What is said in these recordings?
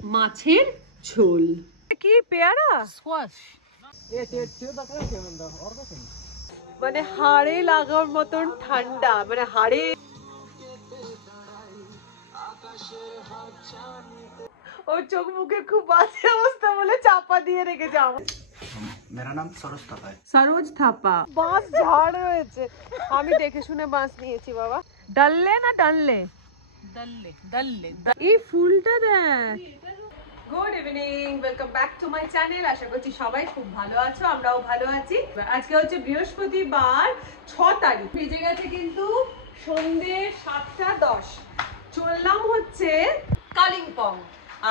মাছের ঝোল। কি পেয়ারা স্কোয়াশ মানে হাড়ে লাগার মতন ঠান্ডা, মানে হাড়ে। ওর চোখ মুখে খুব বাজে অবস্থা বলে চাপা দিয়ে রেখে যাও। मेरा नाम सरोज थापा है। সরোজ থাপা। বাঁশ ঝাড় রয়েছে, আমি দেখে শুনে বাঁশ নিয়েছি বাবা। ডাললে না ডাললে? ডাললে ডাললে। এই ফুলটা দেখ। Good evening, welcome back to my channel. আশা করছি সবাই খুব ভালো আছো, আমরাও ভালো আছি। আজকে হচ্ছে বৃহস্পতিবার, 6 তারিখ। বেজে গেছে কিন্তু সন্ধ্যে 7:10। চললাম হচ্ছে কালিম্পং।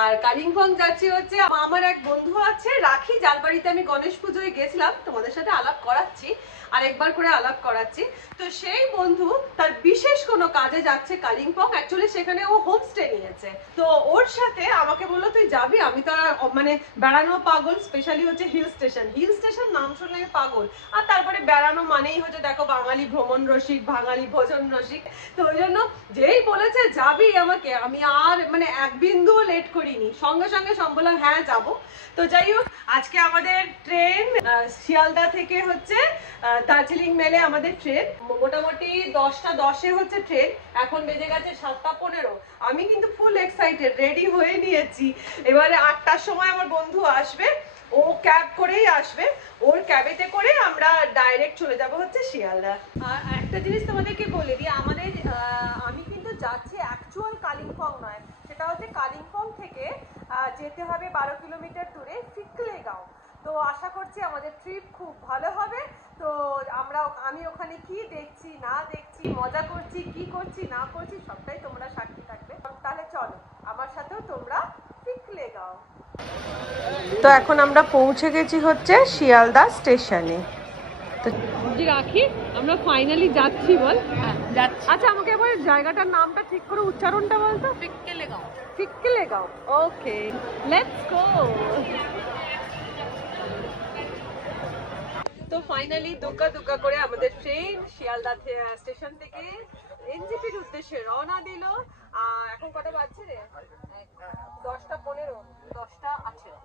আর কালিম্পং যাচ্ছি হচ্ছে আমার এক বন্ধু আছে রাখি, যার বাড়িতে আমি গণেশ পুজোয় গেছিলাম, তোমাদের সাথে আলাপ করাচ্ছি, আর একবার করে আলাপ করাচ্ছি। তো সেই বন্ধু তার বিশেষ কোনো কাজে যাচ্ছে কালিম্পং। অ্যাকচুয়ালি সেখানে ও হোমস্টে নিয়েছে। তো ওর সাথে আমাকে বললো তুই যাবি। আমি তো মানে বেড়ানো পাগল, স্পেশালি হচ্ছে হিল স্টেশন। হিল স্টেশন নাম শুনলে পাগল। আর তারপরে বেড়ানো মানেই হচ্ছে দেখো বাঙালি ভ্রমণ রসিক, বাঙালি ভোজন রসিক। তো ওই জন্য যেই বলেছে যাবি আমাকে, আমি আর মানে এক বিন্দুও লেট করিনি, সঙ্গে সঙ্গে সব বললাম হ্যাঁ যাবো। তো যাই হোক, আজকে আমাদের ট্রেন শিয়ালদা থেকে হচ্ছে দার্জিলিং মেলে আমাদের ট্রেন। মোটামুটি 10:10 হচ্ছে ট্রেন। এখন বেজে গেছে 7:15। আমি কিন্তু ফুল এক্সাইটেড, রেডি হয়ে নিয়েছি। এবারে 8টার সময় আমার বন্ধু আসবে, ও ক্যাব করেই আসবে। ওর ক্যাবেতে করে আমরা ডাইরেক্ট চলে যাব হচ্ছে শিয়ালদা। আর একটা জিনিস তোমাদেরকে বলে দিই, আমাদের আমি কিন্তু যাচ্ছি অ্যাকচুয়াল কালিম্পং নয়, সেটা হচ্ছে কালিম্পং থেকে যেতে হবে 12 কিলোমিটার দূরে ফিকলেগাঁও। তো আশা করছি আমাদের ট্রিপ খুব ভালো হবে। তো আমি ওখানে কি দেখছি না দেখছি, মজা করছি কি করছি না করছি, সবটাই তোমরা সাক্ষী থাকবে। তাহলে চলো আমার সাথেও তোমরা ফিকলেগাঁও। তো এখন আমরা পৌঁছে গেছি হচ্ছে শিয়ালদা স্টেশনে। তো রাখি, আমরা ফাইনালি যাচ্ছি বল। আচ্ছা আমাকে এবার জায়গাটার নামটা ঠিক করে উচ্চারণটা বলতো। ফিকলেগাঁও। ফিকলেগাঁও, ওকে, লেটস গো। তো ফাইনালি দুগ্গা দুগ্গা করে আমাদের ট্রেন শিয়ালদা স্টেশন থেকে এনজেপির উদ্দেশ্যে রওনা দিল। এখন কটা বাজছে রে? 10:15,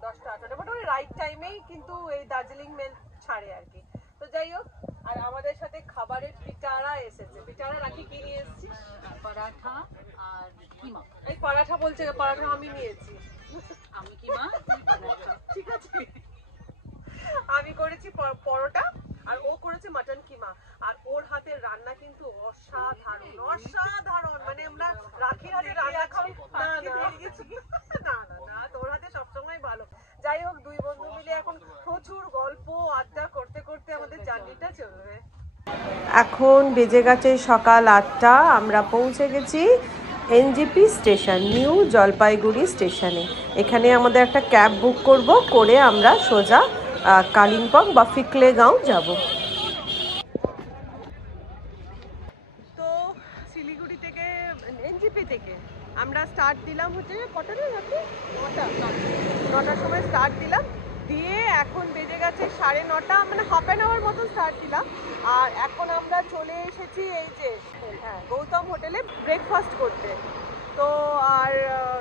10:18, মোটামুটি রাইট টাইমেই কিন্তু এই দার্জিলিং মেল ছাড়ে আর কি। তো যাই হোক, আর আমাদের সাথে খাবারের পিটারা এসেছে। পিটারা রাখি কি নিয়ে এসেছিস? পরাঠা আর কিমা। এই পরাঠা বলছে, পরাঠা আমি নিয়েছি। আমি কিমা, তুই পরাঠা। ঠিক আছে, আমি করেছি পরোটা আর ও করেছে মাটন কিমা। আর ওর হাতের রান্না কিন্তু অসাধারণ অসাধারণ। মানে আমরা রাখির হাতে রান্না খাই না না না, তোর হাতে সবসময় ভালো। যাই হোক, দুই বন্ধু মিলে এখন প্রচুর গল্প আড্ডা করতে করতে আমাদের জার্নিটা চলবে। এখন বেজে গেছে সকাল 8টা। আমরা পৌঁছে গেছি এনজেপি স্টেশন, নিউ জলপাইগুড়ি স্টেশনে। এখানে আমাদের একটা ক্যাব বুক করব, করে আমরা সোজা কালিম্পং বা ফিকলেগাঁও যাব। তো শিলিগুড়ি থেকে এনজেপি থেকে আমরা স্টার্ট দিলাম হচ্ছে কটা রে রাতে? 9টার সময় স্টার্ট দিলাম, দিয়ে এখন বেজে গেছে 9:30, মানে হাফ অ্যান আওয়ার মতো স্টার্ট দিলাম। আর এখন আমরা চলে এসেছি এই যে গৌতম হোটেলে ব্রেকফাস্ট করতে। তো আর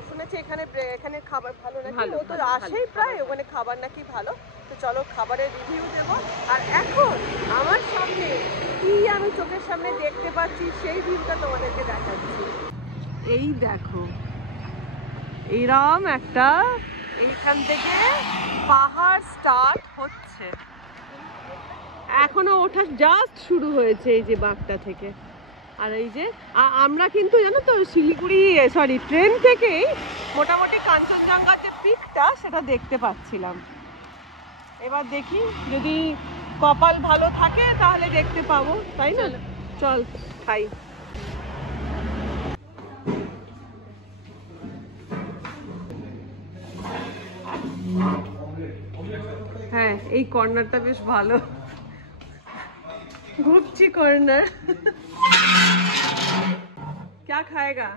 শুনেছি এখানে খাবার ভালো নাকি, ও তো আসেই প্রায়, ওখানে খাবার নাকি ভালো। তো চলো খাবারের রিভিউ দেবো। আর এখন আমার সামনে কি আমি চোখের সামনে দেখতে পাচ্ছি সেই ভিউটা তোমাদেরকে দেখাচ্ছি। এই দেখো, এইরকম একটা, এইখান থেকে পাহাড় স্টার্ট হচ্ছে, এখনো ওঠা জাস্ট শুরু হয়েছে এই যে বাঁকটা থেকে। আর এই যে আমরা কিন্তু জানো তো ট্রেন থেকেই মোটামুটি কাঞ্চনজঙ্ঘার যে পিকটা সেটা দেখতে পাচ্ছিলাম। এবার দেখি যদি কপাল ভালো থাকে তাহলে দেখতে পাবো, তাই না? চল খাই। হ্যাঁ, এই কর্নারটা বেশ ভালো, ঘুরছি কর্নার। क्या खाएगा?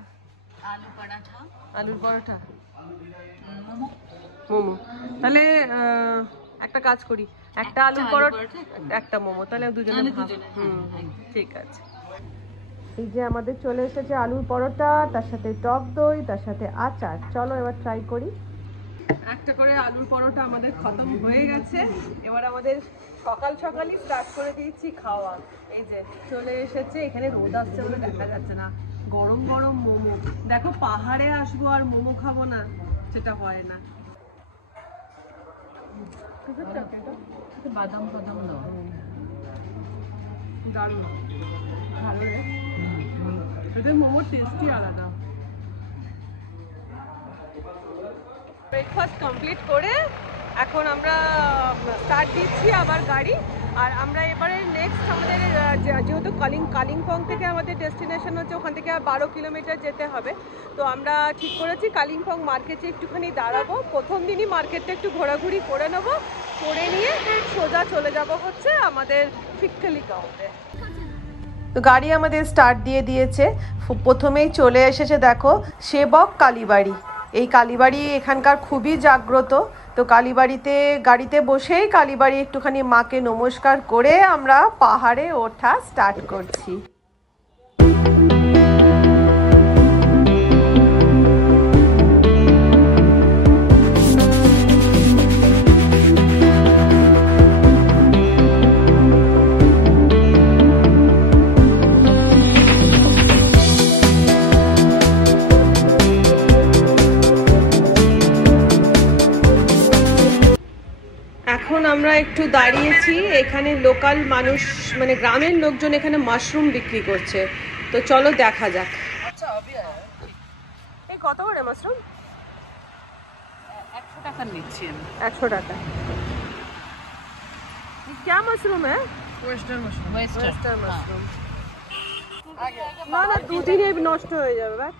আলু পরাঠা। আলুর পরোটা, মোমো। মোমো। তাহলে একটা কাজ করি, একটা আলুর পরোটা একটা মোমো, তাহলে দুজনে ভাগ। ঠিক আছে। এই যে আমাদের চলে এসেছে আলুর পরোটা, তার সাথে টক দই, তার সাথে আচার। চলো এবার ট্রাই করি। একটা করে আলুর পরোটা আমাদের খতম হয়ে গেছে। এবার আমাদের সকাল সকালই স্টার্ট করে দিয়েছি খাওয়া। এই যে চলে এসেছে, এখানে রোদ আসছে বলে দেখা যাচ্ছে না, গরম গরম মোমো। দেখো পাহাড়ে আসবো আর মোমো খাবো না, সেটা হয় না। বাদাম বাদাম দেওয়া দারুণ ভালো রে, এদের মোমোর টেস্টই আলাদা। ব্রেকফাস্ট কমপ্লিট করে এখন আমরা স্টার্ট দিচ্ছি আবার গাড়ি। আর আমরা এবারে নেক্সট আমাদের যেহেতু কালিম্পং থেকে আমাদের ডেস্টিনেশন হচ্ছে, ওখান থেকে 12 কিলোমিটার যেতে হবে। তো আমরা ঠিক করেছি কালিম্পং মার্কেটে একটুখানি দাঁড়াবো। প্রথম দিনই মার্কেটটা একটু ঘোরাঘুরি করে নেবো, করে নিয়ে সোজা চলে যাব হচ্ছে আমাদের ফিকলিগাঁওতে। তো গাড়ি আমাদের স্টার্ট দিয়ে দিয়েছে। প্রথমেই চলে এসেছে দেখো সেবক কালীবাড়ি। এই কালীবাড়ি এখানকার খুবই জাগ্রত। তো কালীবাড়িতে গাড়িতে বসেই কালীবাড়ি একটুখানি মাকে নমস্কার করে আমরা পাহাড়ে ওঠা স্টার্ট করছি। এখন আমরা একটু দাঁড়িয়েছি, এখানে লোকাল মানুষ মানে গ্রামের লোকজন এখানে মাশরুম বিক্রি করছে। তো চলো দেখা যাক। এই কত করে মাশরুম? 100 টাকা নিচ্ছি আমি। 100 টাকা। क्या मशरूम है? Western mushroom. Western mushroom. না না, দুদিনে নষ্ট হয়ে যাবে। ভাই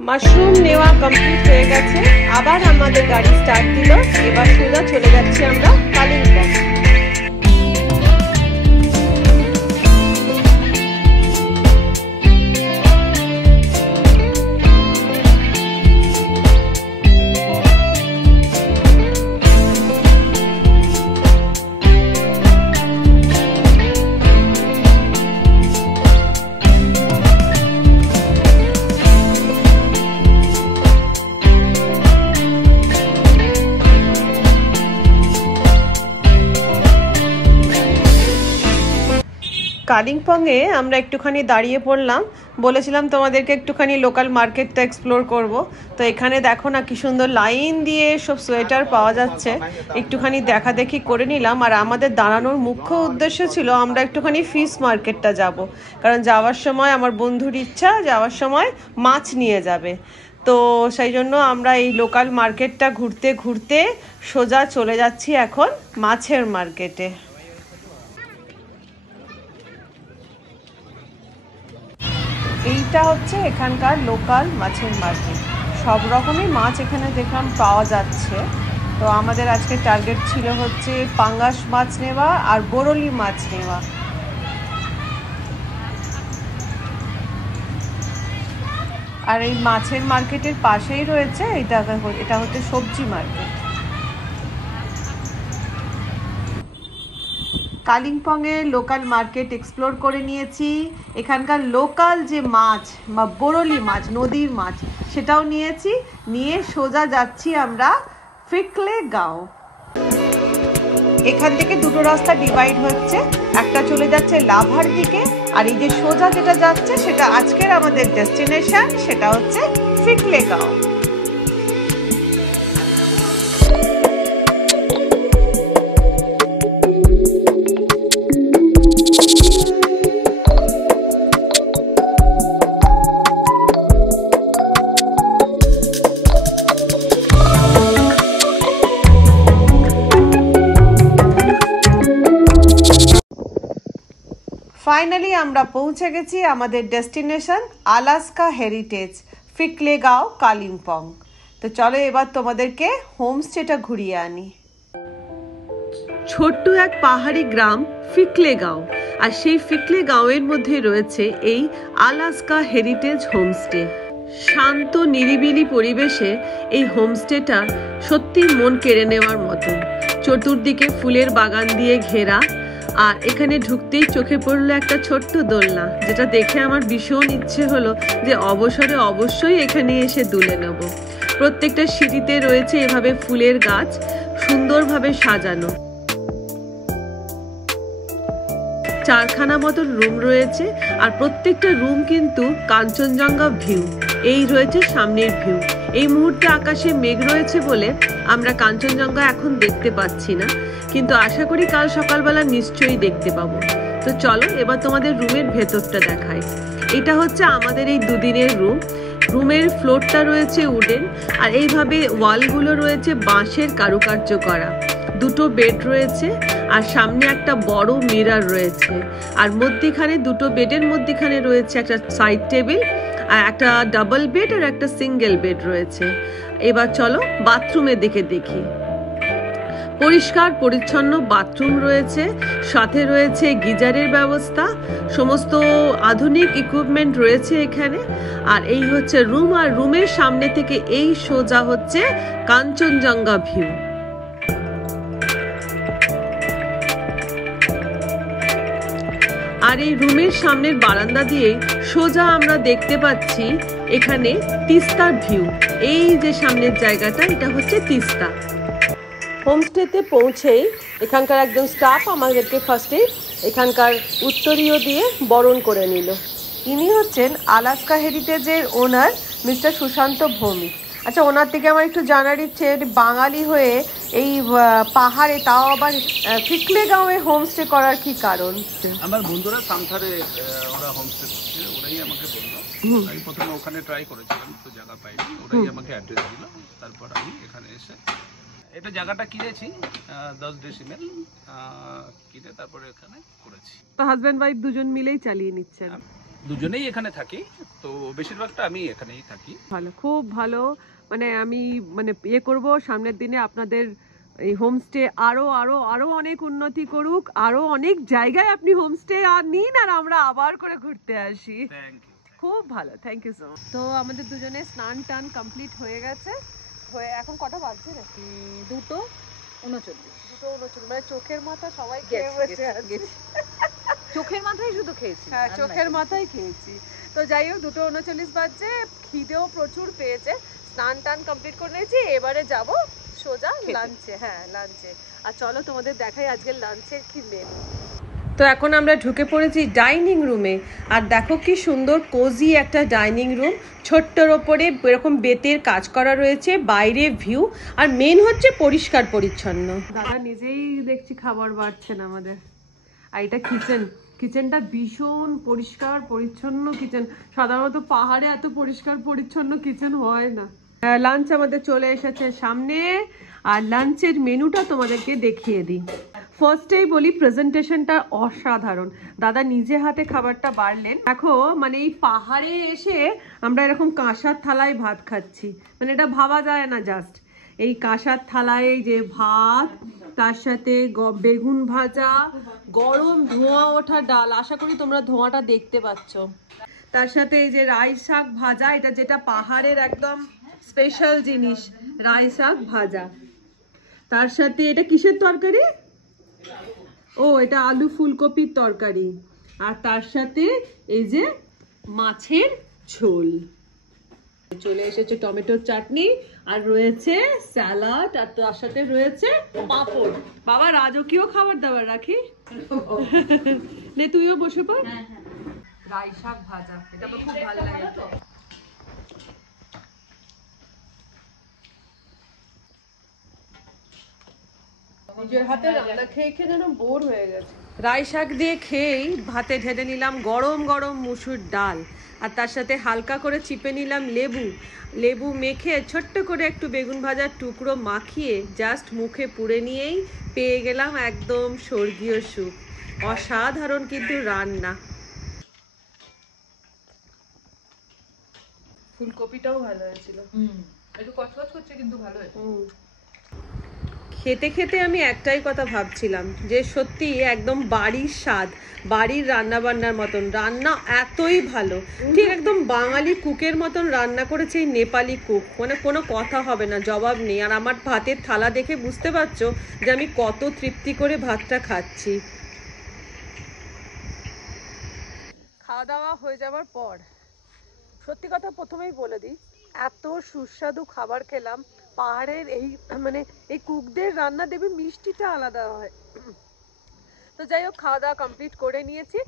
মাশরুম নেওয়া কমপ্লিট হয়ে গেছে, আবার আমাদের গাড়ি স্টার্ট দিল। এবার সোজা চলে যাচ্ছি আমরা কালিম্পং। কালিম্পংয়ে আমরা একটুখানি দাঁড়িয়ে পড়লাম, বলেছিলাম তোমাদেরকে একটুখানি লোকাল মার্কেটটা এক্সপ্লোর করব। তো এখানে দেখো না কি সুন্দর লাইন দিয়ে সব সোয়েটার পাওয়া যাচ্ছে, একটুখানি দেখা দেখি করে নিলাম। আর আমাদের দাঁড়ানোর মুখ্য উদ্দেশ্য ছিল আমরা একটুখানি ফিশ মার্কেটটা যাব, কারণ যাওয়ার সময় আমার বন্ধুর ইচ্ছা যাওয়ার সময় মাছ নিয়ে যাবে। তো সেই জন্য আমরা এই লোকাল মার্কেটটা ঘুরতে ঘুরতে সোজা চলে যাচ্ছি এখন মাছের মার্কেটে। এইটা হচ্ছে এখানকার লোকাল মাছের মার্কেট, সব রকমই মাছ এখানে দেখলাম পাওয়া যাচ্ছে। তো আমাদের আজকে টার্গেট ছিল হচ্ছে পাঙ্গাস মাছ নেওয়া আর বরলি মাছ নেওয়া। আর এই মাছের মার্কেটের পাশেই রয়েছে এটা হচ্ছে সবজি মার্কেট। কালিম্পংয়ে লোকাল মার্কেট এক্সপ্লোর করে নিয়েছি, এখানকার লোকাল যে মাছ বা বরলি মাছ নদীর মাছ সেটাও নিয়েছি, নিয়ে সোজা যাচ্ছি আমরা ফিকলেগাঁও। এখান থেকে দুটো রাস্তা ডিভাইড হচ্ছে, একটা চলে যাচ্ছে লাভার দিকে, আর এই যে সোজা যেটা যাচ্ছে সেটা আজকের আমাদের ডেস্টিনেশন, সেটা হচ্ছে ফিকলেগাঁও। ফাইনালি আমরা পৌঁছে গেছি আমাদের ডেস্টিনেশন আলাস্কা হেরিটেজ ফিকলেগাঁও কালিম্পং। তো চলো এবার তোমাদেরকে হোমস্টেটা ঘুরিয়ে আনি। ছোট্ট এক পাহাড়ি গ্রাম ফিকলেগাঁও, আর সেই ফিকলেগাঁওয়ের মধ্যে রয়েছে এই আলাস্কা হেরিটেজ হোমস্টে। শান্ত নিরিবিলি পরিবেশে এই হোমস্টেটা সত্যি মন কেড়ে নেওয়ার মতো। চতুর্দিকে ফুলের বাগান দিয়ে ঘেরা, আর এখানে ঢুকতেই চোখে পড়লো একটা ছোট্ট দোলনা, যেটা দেখে আমার ভীষণ ইচ্ছে হলো যে অবসরে অবশ্যই এখানে এসে দুলে নেব। প্রত্যেকটা সিঁড়িতে রয়েছে এভাবে ফুলের গাছ সুন্দরভাবে সাজানো। 4খানা মতো রুম রয়েছে আর প্রত্যেকটা রুম কিন্তু কাঞ্চনজঙ্ঘা ভিউ। এই রয়েছে সামনের ভিউ। এই মুহূর্তে আকাশে মেঘ রয়েছে বলে আমরা কাঞ্চনজঙ্ঘা এখন দেখতে পাচ্ছি না, কিন্তু আশা করি কাল সকালবেলা নিশ্চয়ই দেখতে পাবো। তো চলো এবার তোমাদের রুমের ভেতরটা দেখাই। এটা হচ্ছে আমাদের এই দুদিনের রুম। রুমের ফ্লোরটা রয়েছে উডেন আর এইভাবে ওয়ালগুলো রয়েছে বাঁশের কারুকার্য করা। 2টো বেড রয়েছে আর সামনে একটা বড় মিরর রয়েছে, আর মধ্যিখানে 2টো বেডের মধ্যিখানে রয়েছে একটা সাইড টেবিল আর একটা ডাবল বেড আর একটা সিঙ্গেল বেড রয়েছে। এবার চলো বাথরুমের দিকে দেখি। পরিষ্কার পরিচ্ছন্ন বাথরুম রয়েছে, সাথে রয়েছে গিজারের ব্যবস্থা, সমস্ত আধুনিক ইকুইপমেন্ট রয়েছে এখানে। আর এই হচ্ছে রুম, আর রুমের সামনে থেকে এই সোজা হচ্ছে কাঞ্চনজঙ্ঘা ভিউ। আর এই রুমের সামনের বারান্দা দিয়ে সোজা আমরা দেখতে পাচ্ছি এখানে তিস্তার ভিউ। এই যে সামনের জায়গাটা, এটা হচ্ছে তিস্তা। হোমস্টেতে পৌঁছেই এখানকার একজন স্টাফ আমাদেরকে ফার্স্টে এখানকার উত্তরীয় দিয়ে বরণ করে নিল। ইনি হচ্ছেন আলাস্কা হেরিটেজের ওনার মিস্টার সুশান্ত ভৌমিক। আচ্ছা, ওনার থেকে আমার একটু জানার ইচ্ছে, বাঙালি হয়ে এই পাহাড়ে, তাও আবার ফিকলেগাঁওয়ে হোমস্টে করার কি কারণ? আমার বন্ধুরা সামথারে ওরা হোমস্টে করছে, ওরাই আমাকে বললো। আমি প্রথমে ওখানে ট্রাই করেছিলাম, তো জায়গা পাইনি, ওরাই আমাকে অ্যাড্রেস দিল। তারপর আমি এখানে এসে এটা জায়গাটা কিনেছি 10 ডেসিমেল কিনে তারপরে এখানে করেছি। তো হাজব্যান্ড ওয়াইফ দুজন মিলেই চালিয়ে নিচ্ছেন? দুজনেই এখানে থাকি, তো বেশিরভাগটা আমি এখানেই থাকি। ভালো, খুব ভালো। মানে আমি ইয়ে করব সামনের দিনে আপনাদের এই হোমস্টে আরো আরো আরো অনেক উন্নতি করুক, আরো অনেক জায়গায় আপনি হোমস্টে আর নিন আর আমরা আবার করে ঘুরতে আসি। Thank you. খুব ভালো, থ্যাংক ইউ সো মাচ। তো আমাদের দুজনে স্নান টান কমপ্লিট হয়ে গেছে। হয়ে এখন কটা বাজছে নাকি? 2:39। মানে চোখের মাথা সবাই খেয়ে বসে আছে। চোখের মাথায় শুধু খেয়েছি। হ্যাঁ, চোখের মাথায় খেয়েছি। তো যাই হোক, 2:39 বাজছে, খিদেও প্রচুর পেয়েছে। স্নান টান কমপ্লিট করে নিয়েছি, এবারে যাব সোজা লাঞ্চে। হ্যাঁ, লাঞ্চে। আর চলো তোমাদের দেখাই আজকের লাঞ্চের কি মেনু। তো এখন আমরা ঢুকে পড়েছি ডাইনিং রুমে। আর দেখো কি সুন্দর কোজি একটা ডাইনিং রুম। ছোট্টর ওপরে এরকম বেতের কাজ করা রয়েছে, বাইরে ভিউ, আর মেন হচ্ছে পরিষ্কার পরিচ্ছন্ন। দাদা নিজেই দেখছি খাবার বাড়ছেন আমাদের। আর এটা কিচেনটা ভীষণ পরিষ্কার পরিচ্ছন্ন কিচেন। সাধারণত পাহাড়ে এত পরিষ্কার পরিচ্ছন্ন কিচেন হয় না। লাঞ্চ আমাদের চলে এসেছে সামনে, আর লাঞ্চের মেনুটা তোমাদেরকে দেখিয়ে দিই। ফার্স্টেই বলি, প্রেজেন্টেশনটা অসাধারণ। দাদা নিজে হাতে খাবারটা বাড়লেন। দেখো, মানে এই পাহাড়ে এসে আমরা এরকম কাঁসার থালায় ভাত খাচ্ছি, মানে এটা ভাবা যায় না। জাস্ট এই কাঁসার থালায় যে ভাত, তার সাথে বেগুন ভাজা, গরম ধোঁয়া ওঠা ডাল, আশা করি তোমরা ধোঁয়াটা দেখতে পাচ্ছ। তার সাথে এই যে রাই শাক ভাজা, এটা যেটা পাহাড়ের একদম স্পেশাল জিনিস, রাই শাক ভাজা। তার সাথে এটা কিসের তরকারি? ও, এটা আলু ফুলকপির তরকারি। আর তার সাথে এই যে মাছের ঝোল। চলে এসেছে টমেটোর চাটনি, আর রয়েছে স্যালাড, আর তার সাথে রয়েছে পাঁপড়। বাবা, রাজকীয় খাবার দাবার রাখি। নে, তুইও বসে পড়। রাই শাক ভাজা, এটা আমার খুব ভালো লাগে। নিজের হাতে রান্না খেয়ে খেয়ে যেন বোর হয়ে গেছে। রাই শাক দিয়ে খেয়েই ভাতে ঢেলে নিলাম গরম গরম মুসুর ডাল, আর তার সাথে হালকা করে চিপে নিলাম লেবু মেখে ছোট্ট করে একটু বেগুন ভাজার টুকরো মাখিয়ে জাস্ট মুখে পুড়ে নিয়েই পেয়ে গেলাম একদম স্বর্গীয় সুখ। অসাধারণ কিন্তু রান্না। ফুলকপিটাও ভালো হয়েছিল, একটু কচকচ করছে কিন্তু ভালো হয়েছে। খেতে খেতে আমি একটাই কথা ভাবছিলাম যে সত্যি একদম বাড়ির স্বাদ, বাড়ির রান্না বান্নার মতন রান্না, এতই ভালো। ঠিক একদম বাঙালি কুকের মতন রান্না করেছে এই নেপালি কুক, মানে কোনো কথা হবে না, জবাব নেই। আর আমার ভাতের থালা দেখে বুঝতে পারছো যে আমি কত তৃপ্তি করে ভাতটা খাচ্ছি। খাওয়া দাওয়া হয়ে যাওয়ার পর সত্যি কথা প্রথমেই বলে দিই, এত সুস্বাদু খাবার খেলাম। পাহাড়ের এই মানে এই কুকদের রান্না দেবে মিষ্টিটা আলাদা হয়। তো যাই হোক, খাওয়া দাওয়া কমপ্লিট করে নিয়েছি।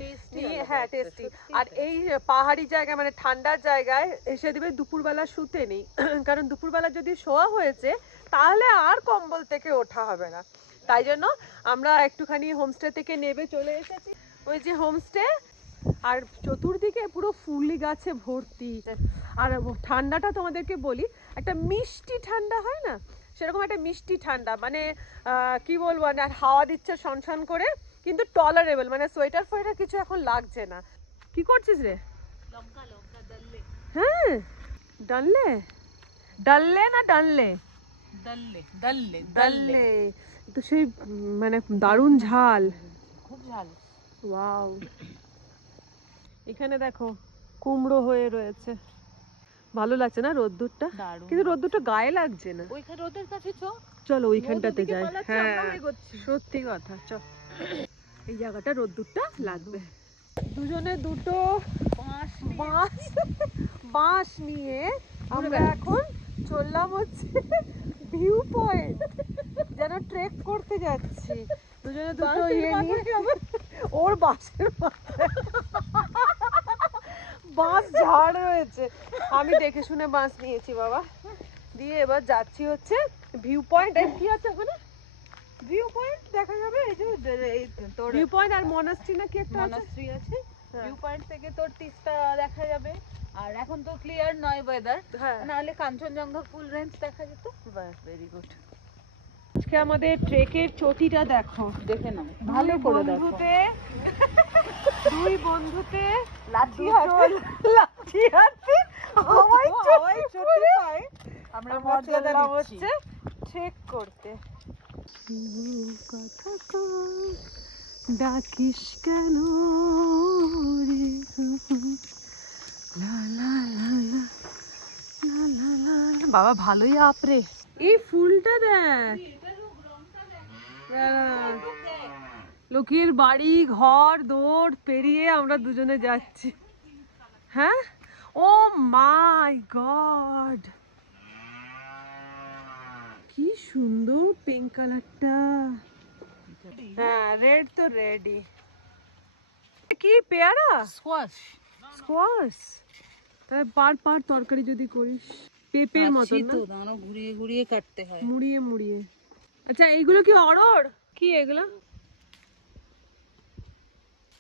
হ্যাঁ, টেস্টি। আর এই পাহাড়ি জায়গায় মানে ঠান্ডার জায়গায় এসে দেবে দুপুরবেলা শুতে নেই, কারণ দুপুরবেলা যদি শোয়া হয়েছে তাহলে আর কম্বল থেকে ওঠা হবে না। তাই জন্য আমরা একটুখানি হোমস্টে থেকে নেবে চলে এসেছি। ওই যে হোমস্টে, আর চতুর্দিকে পুরো ফুলি গাছে ভর্তি। আর ঠান্ডাটা তোমাদেরকে বলি, একটা মিষ্টি ঠান্ডা হয় না, সেরকম একটা মিষ্টি ঠান্ডা, মানে কি বলবো, আর হাওয়া দিচ্ছে শনশন করে, কিন্তু টলারেবল, মানে সোয়েটার ফোয়েটার কিছু এখন লাগছে না। কি করছিস রে? হ্যাঁ, ডাললে ডাললে না ডাললে ডাললে ডাললে ডাললে তো সেই মানে দারুণ ঝাল, খুব ঝাল। ওয়াও। এখানে দেখো কুমড়ো হয়ে রয়েছে, ভালো লাগছে না রোদ্দুরটা? দারুণ। কিন্তু রোদ্দুরটা গায়ে লাগছে না। ওইখানে ওদের কাছে চলো ওইখানটাতে যাই। হ্যাঁ, আমরাও এগোচ্ছি। সত্যি কথা। চল, এই জায়গাটা রোদ্দুরটা লাগবে। দুজনে দুটো বাঁশ নিয়ে আমরা এখন চললাম হচ্ছে ভিউ পয়েন্ট, যেন ট্রেক করতে যাচ্ছি। দুজনে দুটো ইয়ে নিয়ে, ওর বাঁশের মাথায় বাঁশ ঝাড় রয়েছে, আমি দেখে শুনে বাঁশ নিয়েছি বাবা। দিয়ে এবার যাচ্ছি হচ্ছে ভিউ পয়েন্ট। কি আছে ওখানে? ভিউ পয়েন্ট দেখা যাবে, এই যে তোর ভিউ পয়েন্ট আর মনাস্ট্রি না কি একটা মনাস্ট্রি আছে। ভিউ পয়েন্ট থেকে তোর তিস্তা দেখা যাবে। আর এখন তো ক্লিয়ার নয় ওয়েদার, নাহলে কাঞ্চনজঙ্ঘা ফুল রেঞ্জ দেখা যেত। বাহ, ভেরি গুড। আজকে আমাদের ট্রেকের চটিটা দেখো, দেখে নাও ভালো করে দেখো। দুই বন্ধুতে লাঠি হাতে হাওয়ায় চটি পায় আমরা আমরা মজা চললাম দিচ্ছি। হচ্ছে ট্রেক করতে। কথা কর, ডাকিস কেন রে, লা লা লা লা লা লা লা। বাবা ভালোই আপরে, এই ফুলটা দেখ। লোকের বাড়ি ঘর দৌড় পেরিয়ে আমরা দুজনে যাচ্ছি। হ্যাঁ, ও মাই গড, কি সুন্দর পিঙ্ক কালারটা। হ্যাঁ, রেড তো রেডি। কি পেয়ারা? স্কোয়াশ। স্কোয়াশ। তাহলে পার তরকারি যদি করিস, পেঁপের মতো না? তো দাঁড়ো, ঘুরিয়ে ঘুরিয়ে কাটতে হয়। মুড়িয়ে মুড়িয়ে। আচ্ছা, এইগুলো কি অড়হর? কি এগুলো?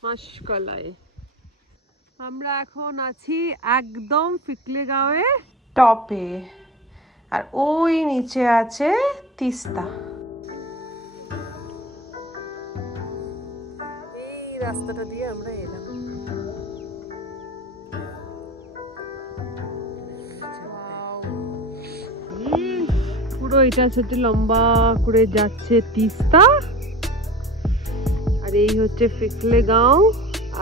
মাশকালাই। আমরা এখন আছি একদম ফিকলেগাঁওয়ে টপে, আর ওই নিচে আছে তিস্তা। এই রাস্তাটা দিয়ে আমরা এলাম। পুরো এটা হচ্ছে লম্বা করে যাচ্ছে তিস্তা, আর এই হচ্ছে ফিকলেগাঁও।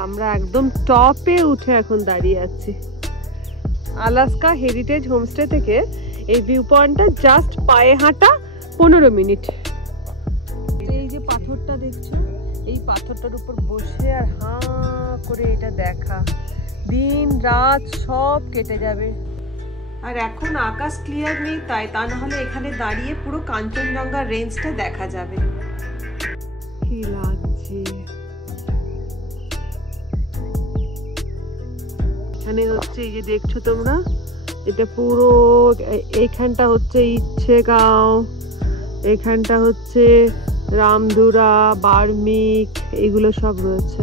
আমরা একদম টপে উঠে এখন দাঁড়িয়ে আছি। আলাস্কা হেরিটেজ হোমস্টে থেকে এই ভিউ পয়েন্টটা জাস্ট পায়ে হাঁটা 15 মিনিট। এই যে পাথরটা দেখছো, এই পাথরটার উপর বসে আর হাঁ করে এটা দেখা, দিন রাত সব কেটে যাবে। আর এখন আকাশ ক্লিয়ার নেই, তাই তা না হলে এখানে দাঁড়িয়ে পুরো কাঞ্চনজঙ্ঘা রেঞ্জটা দেখা যাবে। কি লাগছে এখানে হচ্ছে, এই যে দেখছো তোমরা, এটা পুরো এইখানটা হচ্ছে ইচ্ছেগাঁও, এখানটা হচ্ছে রামধুরা, বার্মিক, এগুলো সব রয়েছে।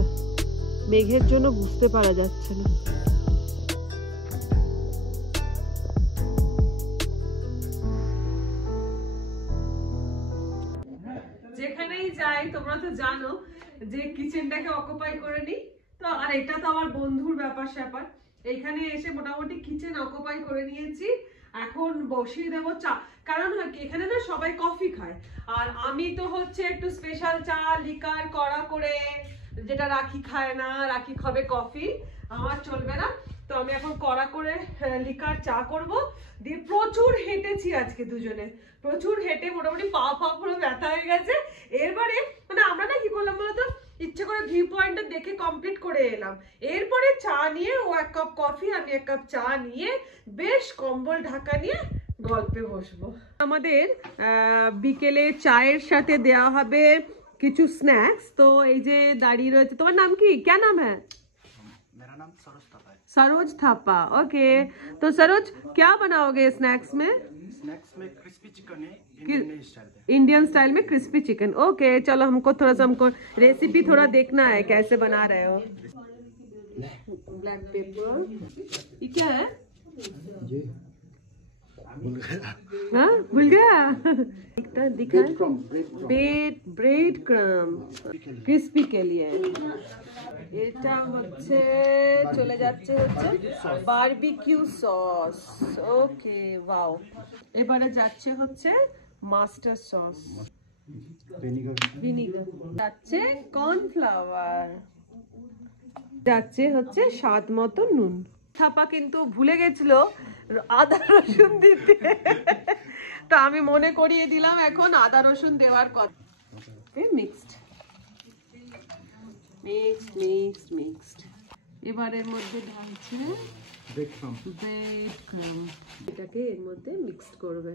মেঘের জন্য বুঝতে পারা যাচ্ছে না। যেখানেই যাই তোমরা তো জানো যে কিচেনটাকে অকুপাই করে নিই, তো আর এটা তো আমার বন্ধুর ব্যাপার স্যাপার। এখানে এসে মোটামুটি কিচেন অকুপাই করে নিয়েছি। এখন বসিয়ে দেবো চা, কারণ এখানে না সবাই কফি খায়, আর আমি তো হচ্ছে একটু স্পেশাল চা, লিকার কড়া করে, যেটা রাখি খায় না, রাখি খাবে কফি, আমার চলবে না। তো আমি এখন কড়া করে লিকার চা করব। দিয়ে প্রচুর হেঁটেছি আজকে দুজনে, প্রচুর হেঁটে মোটামুটি পা পুরো ব্যথা হয়ে গেছে। এরপরে মানে আমরা না কি করলাম বলতো, ইচ্ছে করে ভিউ পয়েন্টটা দেখে কমপ্লিট করে এলাম। এরপরে চা নিয়ে, ও 1 কাপ কফি, আমি 1 কাপ চা নিয়ে বেশ কম্বল ঢাকা নিয়ে গল্পে বসবো। আমাদের বিকেলে চায়ের সাথে দেওয়া হবে কিছু স্ন্যাক্স। তো এই যে দাঁড়িয়ে রয়েছে, তোমার নাম কি? क्या नाम है? मेरा नाम सरोज थापा है। सरोज थापा, ओके। तो सरोज क्या बनाओगे स्नैक्स में? स्नैक्स में क्रिस्पी चिकन है, इंडियन स्टाइल है। इंडियन स्टाइल में क्रिस्पी चिकन, ओके। चलो हमको थोड़ा सा, हमको रेसिपी थोड़ा देखना है कैसे बना रहे हो। ब्लैक पेपर, ये क्या है? हाँ भूल गया। दिखा ब्रेड क्रम क्रिस्पी के लिए। এটা হচ্ছে চলে যাচ্ছে হচ্ছে বারবিকিউ সস, ওকে ওয়াও। এবারে যাচ্ছে হচ্ছে মাস্টার সস, ভিনিগার, যাচ্ছে কর্নফ্লাওয়ার, যাচ্ছে হচ্ছে স্বাদ মতো নুন। থাপা কিন্তু ভুলে গেছিল আদা রসুন দিতে, তা আমি মনে করিয়ে দিলাম এখন আদা রসুন দেওয়ার কথা। Mixed mixed mixed mixed. এবারের মধ্যে ঢালছে ব্রেড ক্রাম্ব, এটাকে এর মধ্যে মিক্সড করবে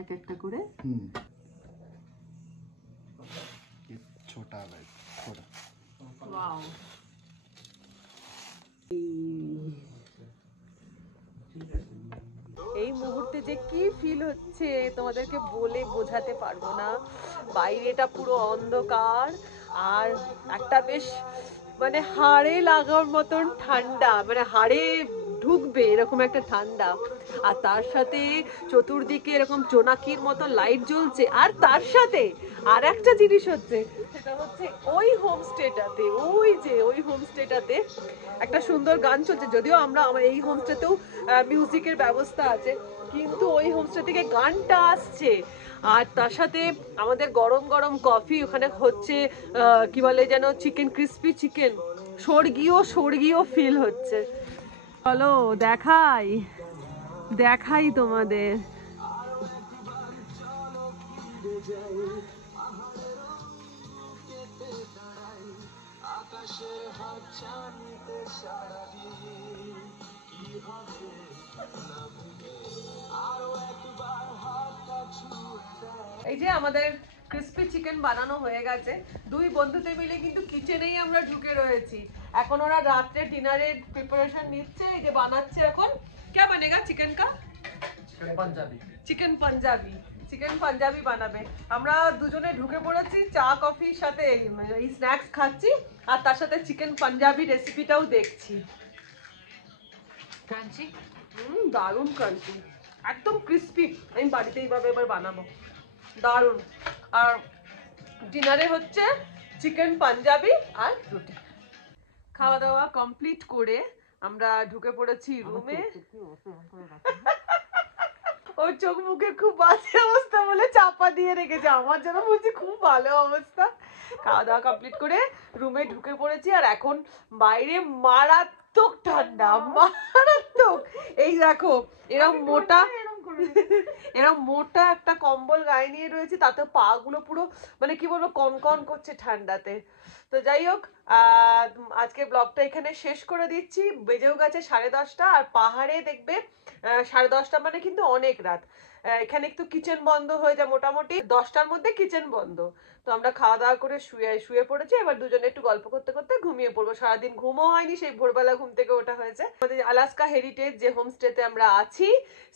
এক একটা করে। छोटा है थोड़ा। वाओ, এই মুহূর্তে যে কি ফিল হচ্ছে তোমাদেরকে বলে বোঝাতে পারবো না। বাইরেটা পুরো অন্ধকার আর একটা বেশ মানে হাড়ে লাগার মতন ঠান্ডা, মানে হাড়ে ঢুকবে এরকম একটা ঠান্ডা, আর তার সাথে চতুর্দিকে এরকম জোনাকির মতো লাইট জ্বলছে। আর তার সাথে আর একটা জিনিস হচ্ছে, সেটা হচ্ছে ওই হোমস্টেটাতে, ওই যে ওই হোমস্টেটাতে একটা সুন্দর গান চলছে। যদিও আমার এই হোমস্টেতেও মিউজিকের ব্যবস্থা আছে, কিন্তু ওই হোমস্টে থেকে গানটা আসছে। আর তার সাথে আমাদের গরম গরম কফি ওখানে হচ্ছে, কি বলে যেন, চিকেন ক্রিস্পি চিকেন, স্বর্গীয় স্বর্গীয় ফিল হচ্ছে। চলো দেখাই দেখাই তোমাদের। এই যে আমাদের ক্রিস্পি চিকেন বানানো হয়ে গেছে। দুই বন্ধুতে মিলে কিন্তু কিচেনেই আমরা ঢুকে রয়েছি। এখন ওরা রাত্রে ডিনারের প্রিপারেশন নিচ্ছে, এই যে বানাচ্ছে এখন। क्या बनेगा चिकन का? চিকেন পাঞ্জাবি, চিকেন পাঞ্জাবি বানাবে। আমরা দুজনে ঢুকে পড়েছি চা কফির সাথে, এই স্ন্যাক্স খাচ্ছি আর তার সাথে চিকেন পাঞ্জাবি রেসিপিটাও দেখছি। ক্রাঞ্চি, দারুণ ক্রাঞ্চি, একদম ক্রিস্পি। আমি বাড়িতে এইভাবে এবার বানাবো, দারুণ। আর ডিনারে হচ্ছে চিকেন পাঞ্জাবি আর রুটি। খাওয়া দাওয়া কমপ্লিট করে আমরা ঢুকে পড়েছি রুমে। ওর চোখ মুখে খুব বাজে অবস্থা বলে চাপা দিয়ে রেখেছে, আমার জন্য বলছি খুব ভালো অবস্থা। খাওয়া দাওয়া কমপ্লিট করে রুমে ঢুকে পড়েছি, আর এখন বাইরে মারাত্মক ঠান্ডা, মারাত্মক। এই দেখো এরকম মোটা এরকম মোটা একটা কম্বল গায়ে নিয়ে রয়েছে, তাতে পা গুলো পুরো মানে কি বলবো কনকন করছে ঠান্ডাতে। তো যাই হোক, আজকে ব্লগটা এখানে শেষ করে দিচ্ছি। বেজেও গেছে 10:30, আর পাহাড়ে দেখবে 10:30 মানে কিন্তু অনেক রাত। এখানে একটু কিচেন বন্ধ হয়ে যায়, মোটামুটি 10টার মধ্যে কিচেন বন্ধ। তো আমরা খাওয়া দাওয়া করে শুয়ে পড়েছি, এবার দুজনে একটু গল্প করতে করতে ঘুমিয়ে পড়বো। সারাদিন ঘুমও হয়নি, সেই ভোরবেলা ঘুম থেকে ওঠা হয়েছে। আমাদের আলাস্কা হেরিটেজ যে হোমস্টেতে আমরা আছি,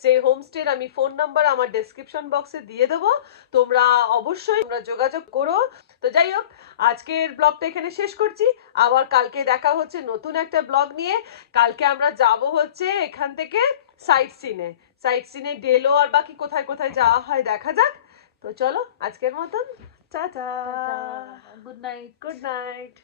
সেই হোমস্টের আমি ফোন নাম্বার আমার ডেসক্রিপশন বক্সে দিয়ে দেবো, তোমরা অবশ্যই যোগাযোগ করো। তো যাই হোক, আজকের ব্লগটা এখানে শেষ করছি। আবার কালকে দেখা হচ্ছে নতুন একটা ব্লগ নিয়ে। কালকে আমরা যাব হচ্ছে এখান থেকে সাইট সিনে ডেলো আর বাকি কোথায় কোথায় যাওয়া হয় দেখা যাক। তো চলো আজকের মতন tata, good night. Good night.